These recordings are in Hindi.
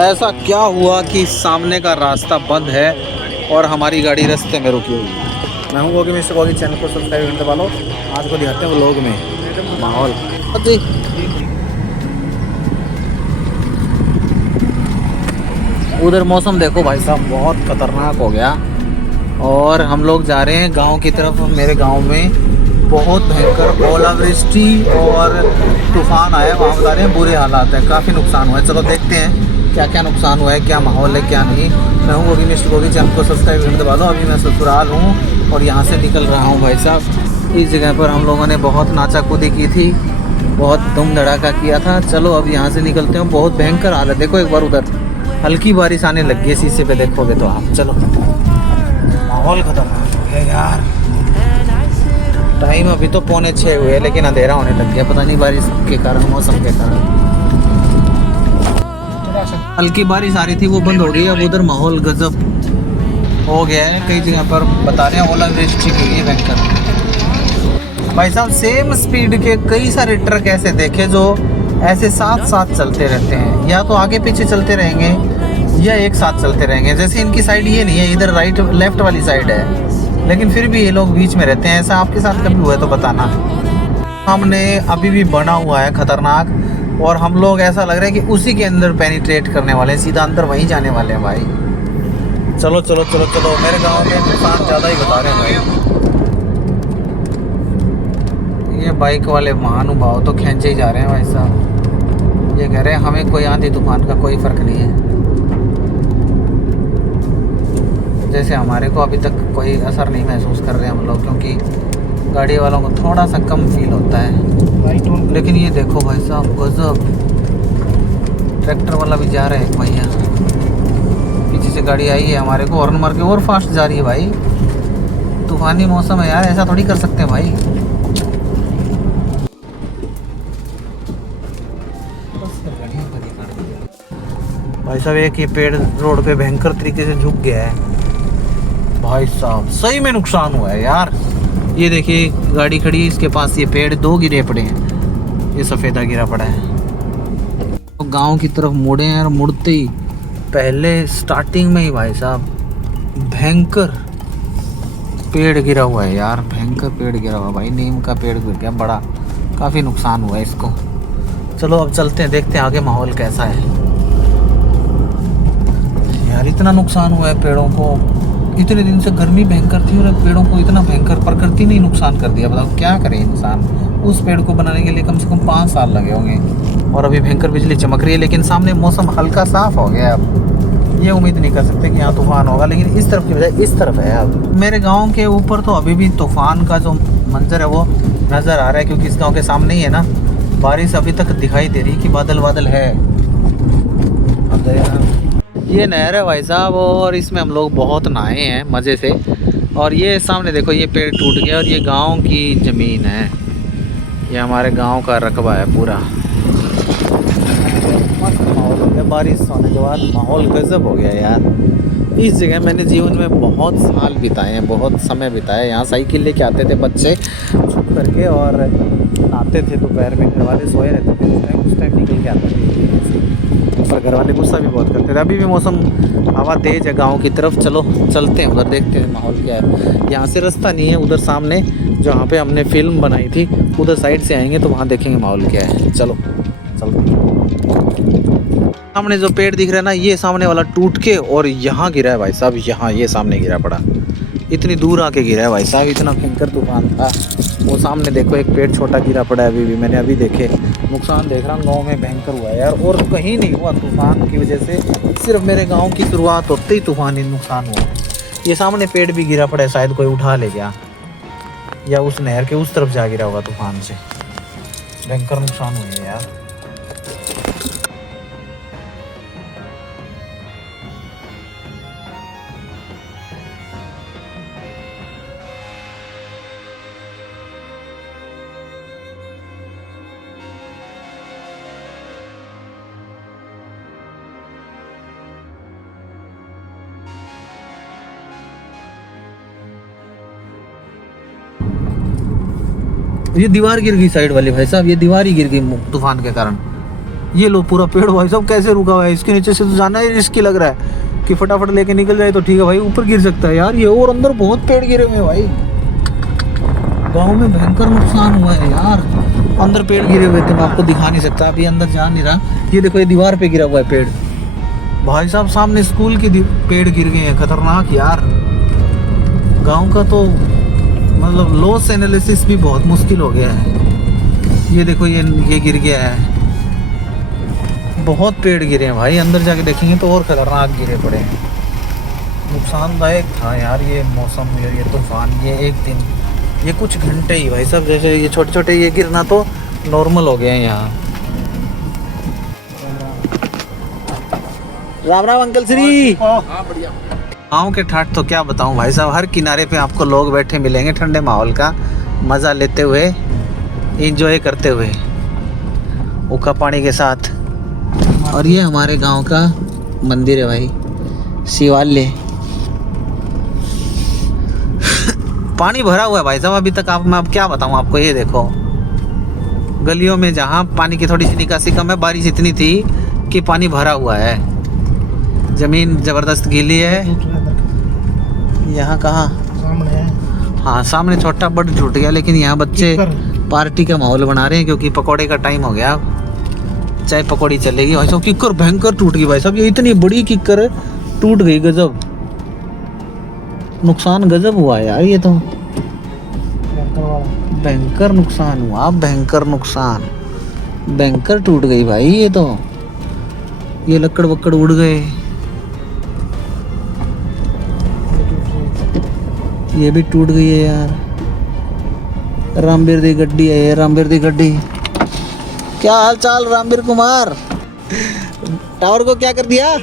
ऐसा क्या हुआ कि सामने का रास्ता बंद है और हमारी गाड़ी रास्ते में रुकी हुई है। मैं हूँ गोगी मिस्टर गोगी, चैनल को सब्सक्राइब करने वालों। आज को दिखाते हैं व्लॉग में माहौल जी। उधर मौसम देखो भाई साहब, बहुत खतरनाक हो गया और हम लोग जा रहे हैं गांव की तरफ। मेरे गांव में बहुत भयंकर ओलावृष्टि और तूफान आया, वहाँ बता रहे हैं बुरे हालात हैं, काफ़ी नुकसान हुआ है। चलो देखते हैं क्या क्या नुकसान हुआ है, क्या माहौल है क्या नहीं। मैं हूँ गोगी मिस्टर गोगी, चैनल को सब्सक्राइब करने दबा दो। अभी मैं ससुराल हूँ और यहाँ से निकल रहा हूँ भाई साहब। इस जगह पर हम लोगों ने बहुत नाचा कूदी की थी, बहुत धूम धड़ाका किया था। चलो अब यहाँ से निकलते हैं। बहुत भयंकर हाल है, देखो एक बार उधर हल्की बारिश आने लग गई है, शीशे पे देखोगे तो आप। चलो माहौल खतरनाक हो गया यार। टाइम अभी तो 5:45 हुए लेकिन अंधेरा होने लग गया, पता नहीं बारिश के कारण, मौसम के कारण। हल्की बारिश आ रही थी वो बंद हो गई। अब उधर माहौल गजब हो गया है, कई जगह पर बता रहे हैं ओलावृष्टि हुई है भयंकर। भाई साहब सेम स्पीड के कई सारे ट्रक ऐसे देखे जो ऐसे साथ साथ चलते रहते हैं, या तो आगे पीछे चलते रहेंगे या एक साथ चलते रहेंगे। जैसे इनकी साइड ये नहीं है, इधर राइट लेफ्ट वाली साइड है, लेकिन फिर भी ये लोग बीच में रहते हैं। ऐसा आपके साथ कभी हुआ है तो बताना। हमने अभी भी बना हुआ है खतरनाक, और हम लोग ऐसा लग रहा है कि उसी के अंदर पेनिट्रेट करने वाले हैं, सीधा अंदर वहीं जाने वाले हैं भाई। चलो चलो चलो चलो, मेरे गांव में नुकसान ज़्यादा ही बता रहे हैं भाई। ये बाइक वाले महानुभाव तो खींचे ही जा रहे हैं भाई साहब। ये कह रहे हैं हमें कोई आंधी तूफान का कोई फ़र्क नहीं है, जैसे हमारे को अभी तक कोई असर नहीं महसूस कर रहे हम लोग, क्योंकि गाड़ी वालों को थोड़ा सा कम फील होता है। लेकिन ये देखो भाई साहब गजब, ट्रैक्टर वाला भी जा रहा है एक भैया, पीछे से गाड़ी आई है हमारे को हॉर्न मार के और फास्ट जा रही है भाई। तूफानी मौसम है यार, ऐसा थोड़ी कर सकते हैं भाई। भाई साहब एक ये पेड़ रोड पे भयंकर तरीके से झुक गया है भाई साहब, सही में नुकसान हुआ है यार। ये देखिए गाड़ी खड़ी है, इसके पास ये पेड़ 2 गिरे पड़े हैं, ये सफ़ेदा गिरा पड़ा है। तो गांव की तरफ मुड़े हैं और मुड़ते ही पहले स्टार्टिंग में ही भाई साहब भयंकर पेड़ गिरा हुआ है यार, भयंकर पेड़ गिरा हुआ भाई। नीम का पेड़ गिर गया बड़ा, काफ़ी नुकसान हुआ है इसको। चलो अब चलते हैं, देखते हैं आगे माहौल कैसा है यार। इतना नुकसान हुआ है पेड़ों को, इतने दिन से गर्मी भयंकर थी और पेड़ों को इतना भयंकर प्रकृति ने नुकसान कर दिया। बताओ क्या करे इंसान। उस पेड़ को बनाने के लिए कम से कम 5 साल लगे होंगे और अभी भयंकर बिजली चमक रही है, लेकिन सामने मौसम हल्का साफ हो गया। अब ये उम्मीद नहीं कर सकते कि यहाँ तूफान होगा, लेकिन इस तरफ की बजाय इस तरफ है। अब मेरे गाँव के ऊपर तो अभी भी तूफान का जो मंजर है वो नज़र आ रहा है, क्योंकि इस गाँव के सामने ही है ना। बारिश अभी तक दिखाई दे रही कि बादल बादल है। ये नहर है भाई साहब, और इसमें हम लोग बहुत नहाए हैं मज़े से। और ये सामने देखो ये पेड़ टूट गया, और ये गांव की ज़मीन है, ये हमारे गांव का रकबा है पूरा। मस्त माहौल हो गया बारिश होने के बाद, माहौल गजब हो गया यार। इस जगह मैंने जीवन में बहुत साल बिताए हैं, बहुत समय बिताया। यहाँ साइकिल लेके आते थे बच्चे छुप करके और नहाते थे दोपहर में, घर वाले सोए रहते थे उस टाइम निकल के आते थे, पर घर वाले गुस्सा भी बहुत करते थे। अभी भी मौसम हवा तेज है गांव की तरफ। चलो चलते हैं उधर, देखते हैं माहौल क्या है। यहाँ से रास्ता नहीं है, उधर सामने जहाँ पे हमने फिल्म बनाई थी उधर साइड से आएंगे तो वहाँ देखेंगे माहौल क्या है। चलो चलते हैं। सामने जो पेड़ दिख रहा है ना, ये सामने वाला टूट के और यहाँ गिरा है भाई साहब, यहाँ ये सामने गिरा पड़ा, इतनी दूर आके गिरा है भाई साहब। इतना भयंकर तूफान था। वो सामने देखो एक पेड़ छोटा गिरा पड़ा है, अभी भी मैंने अभी देखे। नुकसान देख रहा हूँ गाँव में भयंकर हुआ है यार, और कहीं नहीं हुआ तूफान की वजह से। सिर्फ मेरे गाँव की शुरुआत होते ही तूफानी नुकसान हुआ। ये सामने पेड़ भी गिरा पड़ा है, शायद कोई उठा ले गया, या उस नहर के उस तरफ जा गिरा होगा तूफान से। भयंकर नुकसान हुए है यार। ये दीवार गिर गई साइड वाली भाई साहब, ये दीवार ही गिर गई तूफान के कारण। ये लो पूरा पेड़ भाई साहब कैसे रुका हुआ है, इसके नीचे से तो जाना ही रिस्की लग रहा है कि फटाफट लेके निकल जाए तो ठीक है भाई, ऊपर गिर सकता है यार ये। और अंदर बहुत पेड़ गिरे हुए हैं भाई, गांव में भयंकर नुकसान हुआ है यार। अंदर पेड़ गिरे हुए थे, मैं आपको दिखा नहीं सकता, अभी अंदर जा नहीं रहा। ये देखो ये दीवार पे गिरा हुआ है पेड़ भाई साहब, सामने स्कूल के पेड़ गिर गए हैं, खतरनाक यार। गांव का तो मतलब लॉस एनालिसिस भी बहुत मुश्किल हो गया है। ये देखो ये गिर गया है, बहुत पेड़ गिरे हैं भाई, अंदर जाके देखेंगे तो और खतरनाक गिरे पड़े हैं। नुकसानदायक था यार ये मौसम, ये तूफान, ये एक दिन, ये कुछ घंटे ही भाई साहब, जैसे ये छोटे छोटे ये गिरना तो नॉर्मल हो गया है यहाँ। राम राम अंकल श्री। गाँव के ठाट तो क्या बताऊँ भाई साहब, हर किनारे पे आपको लोग बैठे मिलेंगे ठंडे माहौल का मज़ा लेते हुए, एंजॉय करते हुए उका पानी के साथ। और ये हमारे गांव का मंदिर है भाई, शिवालय। पानी भरा हुआ है भाई साहब अभी तक, मैं अब क्या बताऊं आपको। ये देखो गलियों में जहां पानी की थोड़ी सी निकासी कम है, बारिश इतनी थी कि पानी भरा हुआ है, जमीन जबरदस्त गीली है। यहाँ कहाँ सामने है, हाँ सामने छोटा बड़ टूट गया, लेकिन यहाँ बच्चे पार्टी का माहौल बना रहे हैं क्योंकि पकौड़े का टाइम हो गया, चाय पकौड़ी चलेगी भाई साहब। किक्कर भयंकर टूट गई भाई साहब, ये इतनी बड़ी किक्कर टूट गई, गजब नुकसान गजब हुआ यार। ये तो भयंकर नुकसान हुआ, भयंकर नुकसान, भयंकर टूट गई भाई ये तो। ये लक्कड़ वक्कड़ उड़ गए, ये भी टूट गई है यार। रामबीर दी गड्डी है ये, रामबीर दी गड्डी। क्या हाल चाल रामबीर कुमार? टावर को क्या कर दिया?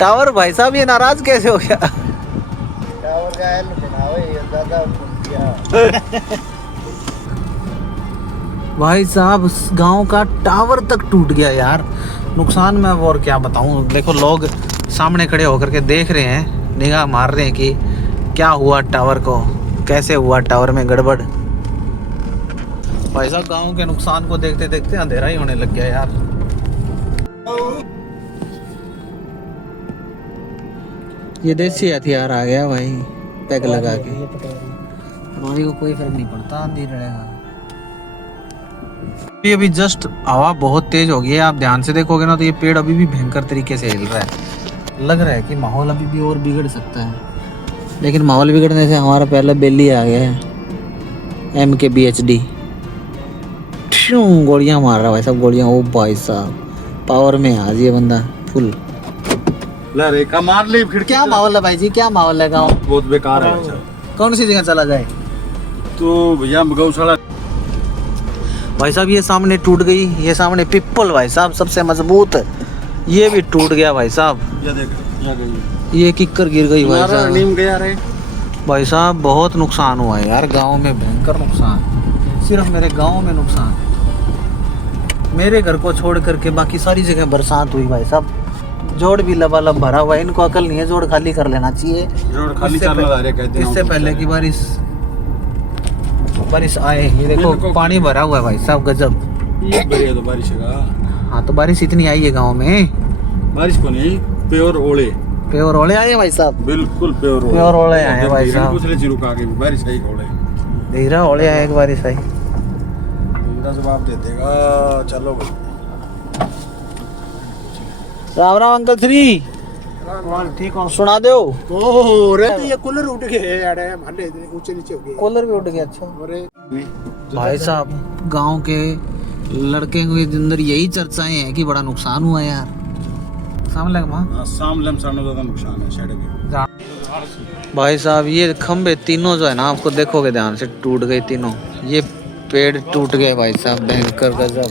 टावर भाई साहब ये नाराज कैसे हो गया? टावर का है भाई साहब, गांव का टावर तक टूट गया यार। नुकसान में अब और क्या बताऊं। देखो लोग सामने खड़े होकर के देख रहे हैं, निगाह मार रहे हैं कि क्या हुआ टावर को, कैसे हुआ टावर में गड़बड़। भाई साहब गांव के नुकसान को देखते देखते अंधेरा ही होने लग गया यार। ये देसी हथियार आ गया भाई, पैक लगा के, हमारी को कोई फर्क नहीं पड़ता, आंधी रहेगा। ये अभी जस्ट हवा बहुत तेज हो गई है, आप ध्यान से देखोगे ना तो ये पेड़ अभी भी भयंकर तरीके से हिल रहा है। लग रहा है कि माहौल अभी भी और बिगड़ सकता है, लेकिन माहौल बिगड़ने से हमारा पहला बेली आ गया है, MKBHD। गोलियां मार रहा भाई साहब, गोलियां। ओ भाई साहब पावर में आज ये बंदा फुल। रेखा मार ली फिर। क्या माहौल है भाई जी, क्या माहौल है गाँव? बहुत बेकार है भाई साहब। कौन सी जगह चला जाए? तो भैया गौशाला भाई साहब, ये सामने टूट गई, ये सामने पिप्पल भाई साहब सबसे मजबूत, ये भी टूट गया भाई साहब। ये देख, ये गई, ये किक्कर गिर गई भाई साहब। नीम गया रे भाई साहब बहुत नुकसान हुआ है यार गांव में, भयंकर नुकसान। सिर्फ मेरे गांव में नुकसान, मेरे घर को छोड़ करके बाकी सारी जगह बरसात हुई भाई साहब। जोड़ भी लबालब भरा हुआ है, इनको अकल नहीं है, जोड़ खाली कर लेना चाहिए जोड़ खाली करने ला रहे कहते हैं इससे पहले कि बारिश आए। ये देखो पानी भरा हुआ है भाई साहब, गजब। ये बढ़िया तो बारिश है। हाँ तो बारिश इतनी आई है गाँव में, बारिश को नहीं, प्योर ओले, प्योर ओले आए भाई साहब, बिल्कुल प्योर ओले, प्योर ओले आए भाई साहब। दूसरे चिरू का आगे बारिश आई, ओले धीरा ओले आए, एक बारिश आई, धीरा जवाब दे देगा। चलो भाई, राम राम अंकल श्री। ठीक हो? सुना दो। ओह रे तो ये कूलर उठ गए यार, भाले ऊंचे नीचे हो गए, कूलर भी उठ गया। अच्छा अरे भाई साहब गांव के लड़के के अंदर यही चर्चाएं हैं कि बड़ा नुकसान हुआ यार। सामने सामने ज्यादा नुकसान है साइड में। भाई साहब ये खंबे तीनों जो है ना, आपको देखोगे ध्यान से, टूट गए तीनों। ये पेड़ टूट गए भाई साहब, भयंकर गजब।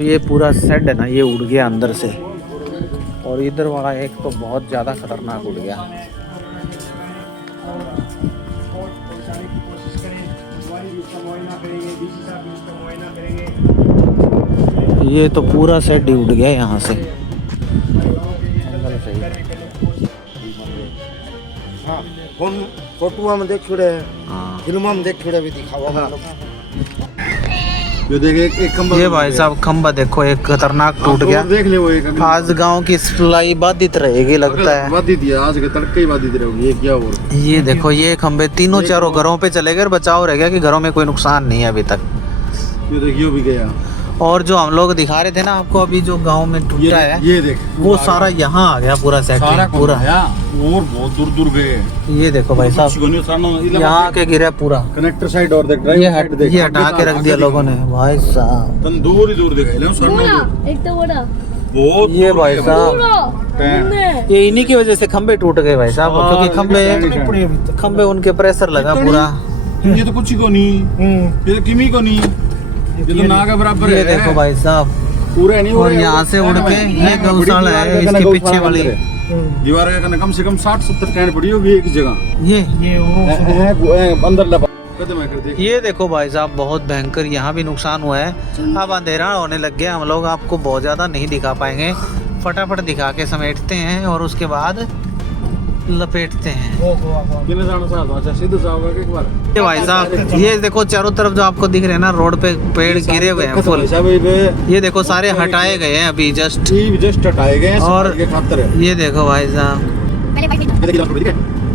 ये पूरा शेड है ना, ये उड़ गया अंदर से, और इधर वाला एक तो बहुत ज़्यादा खतरनाक उड़ गया। ये तो पूरा शेड ही उड़ गया यहाँ से। हाँ, फोटुआ में देख छोड़े, हाँ फिल्म में देख छोड़े भी दिखावा। ये देख एक खंबा ये भाई साहब खंबा देखो एक खतरनाक टूट गया। देख ले वो एक आज गांव की सप्लाई बाधित रहेगी लगता है। बाधित दिया आज के तड़के ही बाधित रहेगी। ये क्या हो रहा ये देखो ये खंबे तीनों चारों घरों पे चले गए, बचाव रह गया कि घरों में कोई नुकसान नहीं है अभी तक। है? ये देखियो भी गया। और जो हम लोग दिखा रहे थे ना आपको अभी जो गांव में टूटा है ये देख वो सारा यहाँ आ गया पूरा सेटिंग पूरा। और बहुत दूर दूर गए। ये देखो भाई साहब यहाँ के गिरा पूरा कनेक्टर साइड और देख ये हटा के रख दिया लोगों ने भाई साहब। दूर ही दूर दिखाई एक तो बड़ा बहुत ये भाई साहब ये इन्हीं की वजह से खंबे टूट गए भाई साहब, क्योंकि खंबे उनके प्रेशर लगा पूरा। ये तो कुछ ही को नहीं, ये तो किमी को नहीं, ये तो ना के बराबर ये है। देखो भाई साहब पूरे नहीं हो और रहे। यहाँ से उड़ के ये गौशाला है इसके पीछे वाली दीवार का कम से कम 60-70 टैंड पड़ी होगी एक जगह। ये अंदर लगा कदम है कर देख। ये देखो भाई साहब बहुत भयंकर यहाँ भी नुकसान हुआ है। अब अंधेरा होने लग गया, हम लोग आपको बहुत ज्यादा नहीं दिखा पाएंगे, फटाफट दिखा के समेटते हैं और उसके बाद लपेटते हैं। कितने जाना साहब अच्छा सीधे जाओगे एक बार। ये भाई साहब ये देखो चारों तरफ जो आपको दिख रहे हैं ना रोड पे पेड़ गिरे हुए हैं फुल। ये देखो सारे हटाए गए हैं अभी जस्ट हटाए गए हैं और के खातिर। ये देखो भाई साहब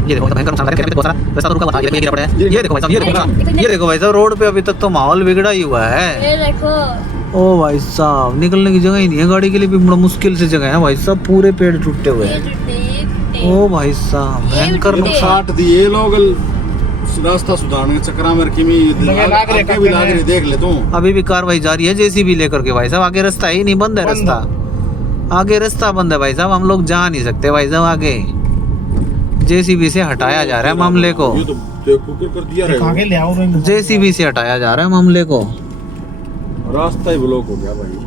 ये देखो भयंकर नुकसान है, बहुत सारा रास्ता तो रुका हुआ था, ये गिरा पड़ा है। ये देखो भाई साहब ये देखो भाई साहब रोड पे अभी तक तो माहौल बिगड़ा ही हुआ है। ये देखो ओ भाई साहब निकलने की जगह ही नहीं है, गाड़ी के लिए भी बड़ा मुश्किल से जगह है भाई साहब, पूरे पेड़ टूटे हुए हैं। ओ भाई साहब भयंकर नुकसान। 60 दिए लोग रास्ता सुधारने के चक्कर में किमी आगे भी लाग रहे देख ले तू। अभी भी कार्रवाई जारी है जेसीबी लेकर के भाई साहब, आगे रास्ता ही नहीं, बंद है रास्ता, आगे रास्ता बंद है भाई साहब, हम लोग जा नहीं सकते भाई साहब आगे। जेसीबी से हटाया जा रहा है मामले को, ये तो देखो कर दिया रे जेसीबी से हटाया जा रहा है मामले को। रास्ता ही ब्लॉक हो गया भाई।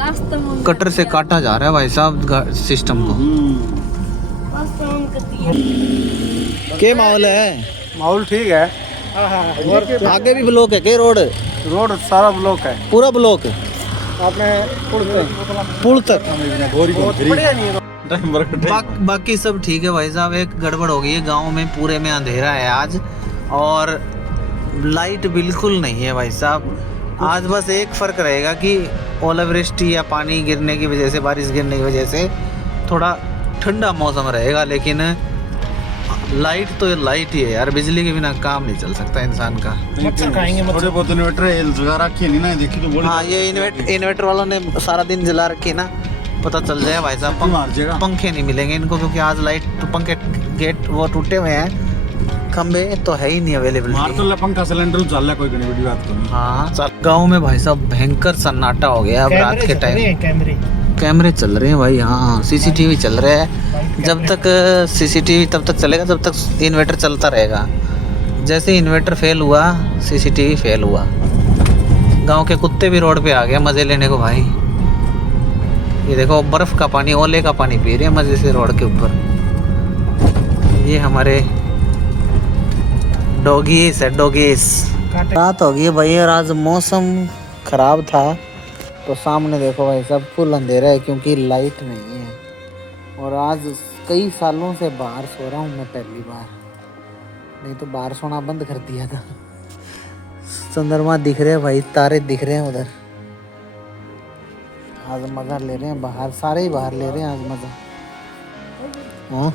रास्ता में कटर से काटा जा रहा है भाई साहब सिस्टम को। रास्ता में कर दिया। क्या माहौल है? माहौल ठीक है। आगे भी ब्लॉक है के रोड रोड सारा ब्लॉक है, पूरा ब्लॉक है आपने पुल तक। बाकी बाकी सब ठीक है भाई साहब, एक गड़बड़ हो गई है गांव में, पूरे में अंधेरा है आज और लाइट बिल्कुल नहीं है भाई साहब। आज बस एक फ़र्क रहेगा कि ओलावृष्टि या पानी गिरने की वजह से, बारिश गिरने की वजह से थोड़ा ठंडा मौसम रहेगा, लेकिन लाइट तो लाइट ही है यार, बिजली के बिना काम नहीं चल सकता इंसान का। थोड़े बहुत इन्वर्टर जगा रखी है नहीं ना, देखी तो बोली। हाँ ये इन्वर्टर वालों ने सारा दिन जला रखी ना, पता चल जाए भाई साहब। मार जाएगा। पंखे नहीं मिलेंगे इनको क्योंकि आज लाइट तो पंखे गेट वो टूटे हुए हैं, खंबे तो है ही नहीं अवेलेबल। मार तो पंखा सिलेंडर चल रहा, कोई बड़ी बात तो नहीं। हाँ गाँव में भाई साहब भयंकर सन्नाटा हो गया अब रात के टाइम। कैमरे चल रहे हैं भाई, हाँ सीसीटीवी चल रहा है। जब तक सीसीटीवी तब तक चलेगा जब तक इन्वर्टर चलता रहेगा, जैसे इन्वर्टर फेल हुआ सीसीटीवी फेल हुआ। गांव के कुत्ते भी रोड पे आ गए मज़े लेने को भाई। ये देखो बर्फ़ का पानी, ओले का पानी पी रहे हैं मज़े से रोड के ऊपर। ये हमारे डॉगीज है, डॉगीज। रात हो गई है भाई और आज मौसम ख़राब था, तो सामने देखो भाई सब फुल अंधेरा है क्योंकि लाइट नहीं है। और आज कई सालों से बाहर सो रहा हूँ मैं पहली बार, नहीं तो बाहर सोना बंद कर दिया था। चंद्रमा दिख रहे हैं भाई, तारे दिख रहे हैं उधर। आज मज़ा ले रहे हैं बाहर, सारे ही बाहर ले रहे हैं आज मज़ा। हाँ